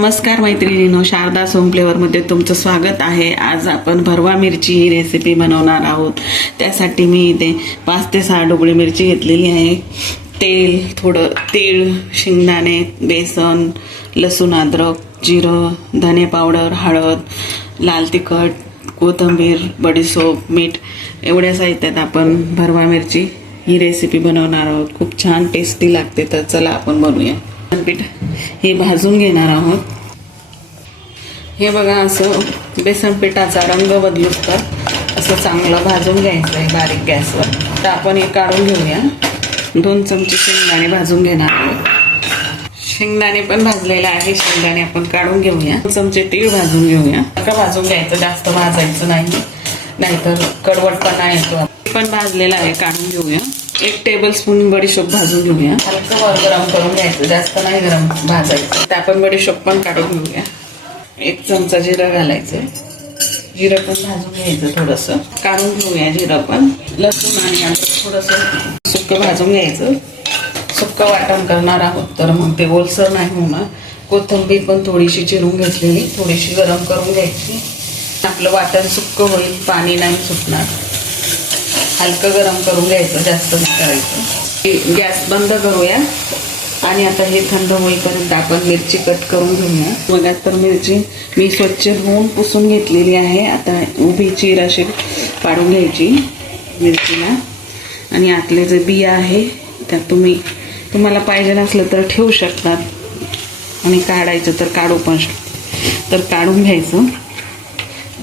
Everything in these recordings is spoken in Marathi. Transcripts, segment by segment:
नमस्कार मैत्रिणीनो शारदा सोम फ्लेवरमध्ये तुमचं स्वागत आहे. आज आपण भरवा मिरची ही रेसिपी बनवणार आहोत. त्यासाठी मी इथे पाच ते सहा डोबळी मिरची घेतलेली आहे. तेल थोडं तीळ शेंगदाणे बेसन लसूण अद्रक जिरं धने पावडर हळद लाल तिखट कोथिंबीर बडीसोप मीठ एवढ्या साहित्यात आपण भरवा मिरची ही रेसिपी बनवणार आहोत. खूप छान टेस्टी लागते तर चला आपण बनवूया. पीठ हे भाजून घेणार आहोत. हे बघा असं बेसन पिठाचा रंग बदलूच तर असं चांगलं भाजून घ्यायचं आहे बारीक गॅसवर. तर आपण हे काढून घेऊया. दोन चमचे शेंगदाणे भाजून घेणार आहोत. शेंगदाणे पण भाजलेले आहे. शेंगदाणे आपण काढून घेऊया. दोन चमचे तीळ भाजून घेऊया. का भाजून घ्यायचं जास्त भाजायचं नाही. नाहीतर कडवटपणा येतो. पण भाजलेला आहे काढून घेऊया. एक टेबल स्पून बडीशोप भाजून घेऊया. हलकं गरम करून घ्यायचं. जास्त नाही गरम भाजायचं. तर आपण बडीशोप पण काढून घेऊया. एक चमचा जिरं घालायचं जिरं पण भाजून घ्यायचं थोडंसं. काढून घेऊया जिरं पण. लसूण आणि अद्रक थोडंसं सुक्क भाजून घ्यायचं. सुक्क वाटण करणार आहोत तर मग ते ओलसर नाही होणार. कोथिंबीर पण थोडीशी चिरून घेतलेली. थोडीशी गरम करून घ्यायची. आपलं वाटण सुक्क होईल पाणी नाही सुटणार हलकं गरम करून घ्यायचं जास्त नाही करायचं. गॅस बंद करूया. आणि आता हे थंड होईपर्यंत आपण मिरची कट करून घेऊया. बघा तर मिरची मी स्वच्छ धुवून पुसून घेतलेली आहे. आता उभी चीर अशी पाडून घ्यायची मिरचीला. आणि आतले जे बिया आहे त्यात तुम्ही तुम्हाला पाहिजे नसलं तर ठेवू शकतात आणि काढायचं तर काढू पण शकतो. तर काढून घ्यायचं.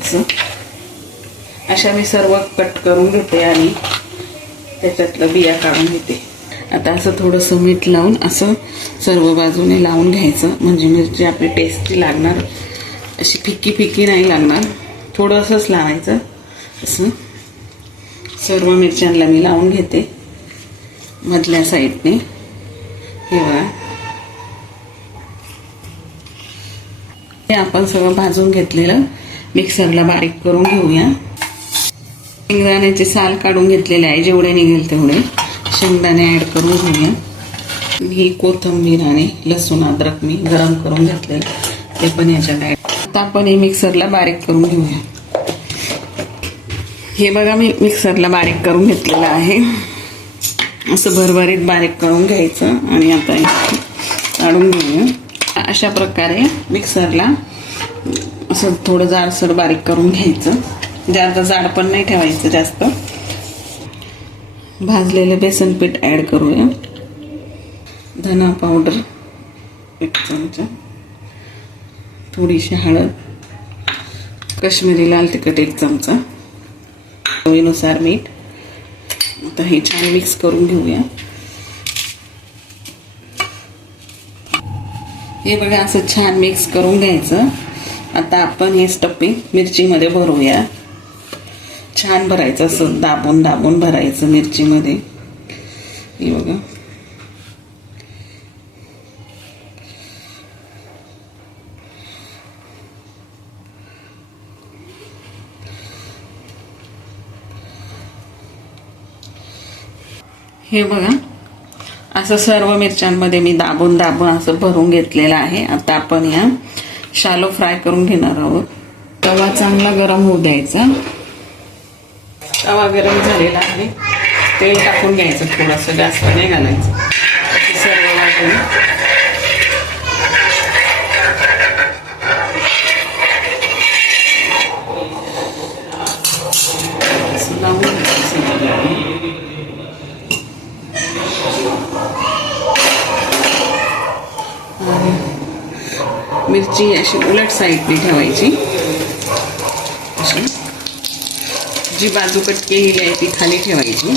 असं. अशा मी सर्व कट करून घेते आणि त्याच्यातलं बिया काढून घेते. आता असं थोडंसं मीठ लावून असं सर्व बाजूने लावून घ्यायचं. म्हणजे मिरची आपली टेस्टी लागणार. अशी फिक्की फिक्की नाही लागणार. थोडंसंच लावायचं. असं. सर्व मिरच्यांना मी लावून घेते. मधल्या साईडने. हे बघा. हे आपण सगळं भाजून घेतलेलं मिक्सरला बारीक करून घेऊया. शेंगदाण्याचे साल काढून घेतलेले आहे. जेवढे निघेल तेवढे. शेंगदाणे ॲड करून घेऊया. ही कोथिंबीर आणि लसूण अद्रक मी गरम करून घेतलेलं ते पण याच्यात ॲड आता आपण हे मिक्सरला बारीक करून घेऊया. हे बघा मी मिक्सरला बारीक करून घेतलेलं आहे. असं भरभरीत बारीक करून घ्यायचं आणि आता काढून घेऊया. अशा प्रकारे मिक्सरला असं थोडं जाडसर बारीक करून घ्यायचं. म्हणजे जास्त जाड पण नाही ठेवायचं जास्त. भाजलेलं बेसन पीठ ॲड करूया. धना पावडर एक चमचा. थोडीशी हळद. कश्मीरी लाल तिखट एक चमचा. चवीनुसार मीठ. आता हे छान मिक्स करून घेऊया. हे बघा असं छान मिक्स करून घ्यायचं. आता आपण हे स्टफिंग मिरचीमध्ये भरूया. छान भरायचं असं दाबून दाबून भरायचं मिरचीमध्ये. हे बघा. हे बघा. असं सर्व मिरच्यांमध्ये मी दाबून दाबून असं भरून घेतलेलं आहे. आता आपण या शालो फ्राय करून घेणार आहोत. तवा चांगला गरम होऊ द्यायचा. तवा गरम झालेला आहे. तेल टाकून घ्यायचं थोडंसं जास्त नाही घालायचं सर्व वाटून. मिरची अशी उलट साईडने ठेवायची. अशी. जी बाजू कट केलेली आहे ती खाली ठेवायची.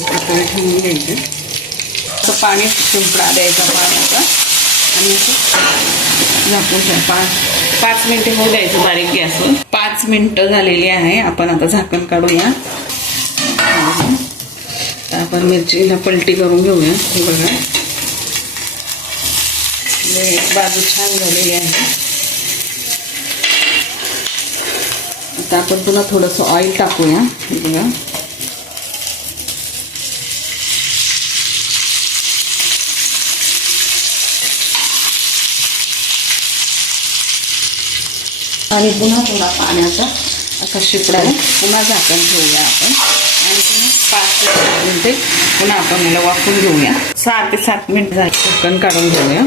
प्रकारे ठेवून घ्यायचं. असं पाणी शिंपडा द्यायचा पाण्याचा. आणि असं झाकून ठेवा. पाच पाच मिनटं होऊ द्यायचं बारीक गॅसवर. पाच मिनटं झालेली आहे. आपण आता झाकण काढूया. तर आपण मिरचीला पलटी करून घेऊया. हे बघा. एक बाजू छान झालेली आहे. आता आपण पुन्हा थोडंसं ऑइल टाकूया. हे बघा. आणि पुन्हा थोडा पाण्याचा असा शिपडा पुन्हा झाकण ठेवूया आपण. ते पुन्हा आपण याला वाफून घेऊया. सहा ते सात मिनिट झाले. झाकण काढून घेऊया.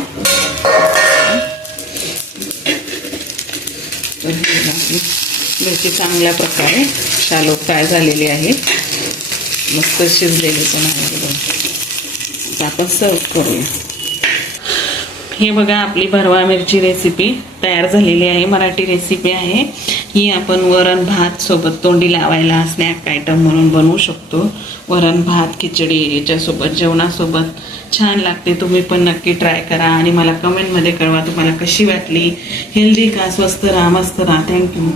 मिरची चांगल्या प्रकारे शालो फ्राय झालेली आहे. मस्त शिजलेली पण आहे. आपण सर्व करूया. हे बघा आपली भरवा मिरची रेसिपी तयार झालेली आहे. मराठी रेसिपी आहे. ही आपण वरण भात सोबत तोंडी लावायला स्नॅक आयटम म्हणून बनवू शकतो. वरण भात खिचडी याच्यासोबत जेवणासोबत छान लागते. तुम्ही पण नक्की ट्राय करा आणि मला कमेंटमध्ये कळवा तुम्हाला कशी वाटली. हेल्दी का स्वस्त राहा मस्त राहा. थँक्यू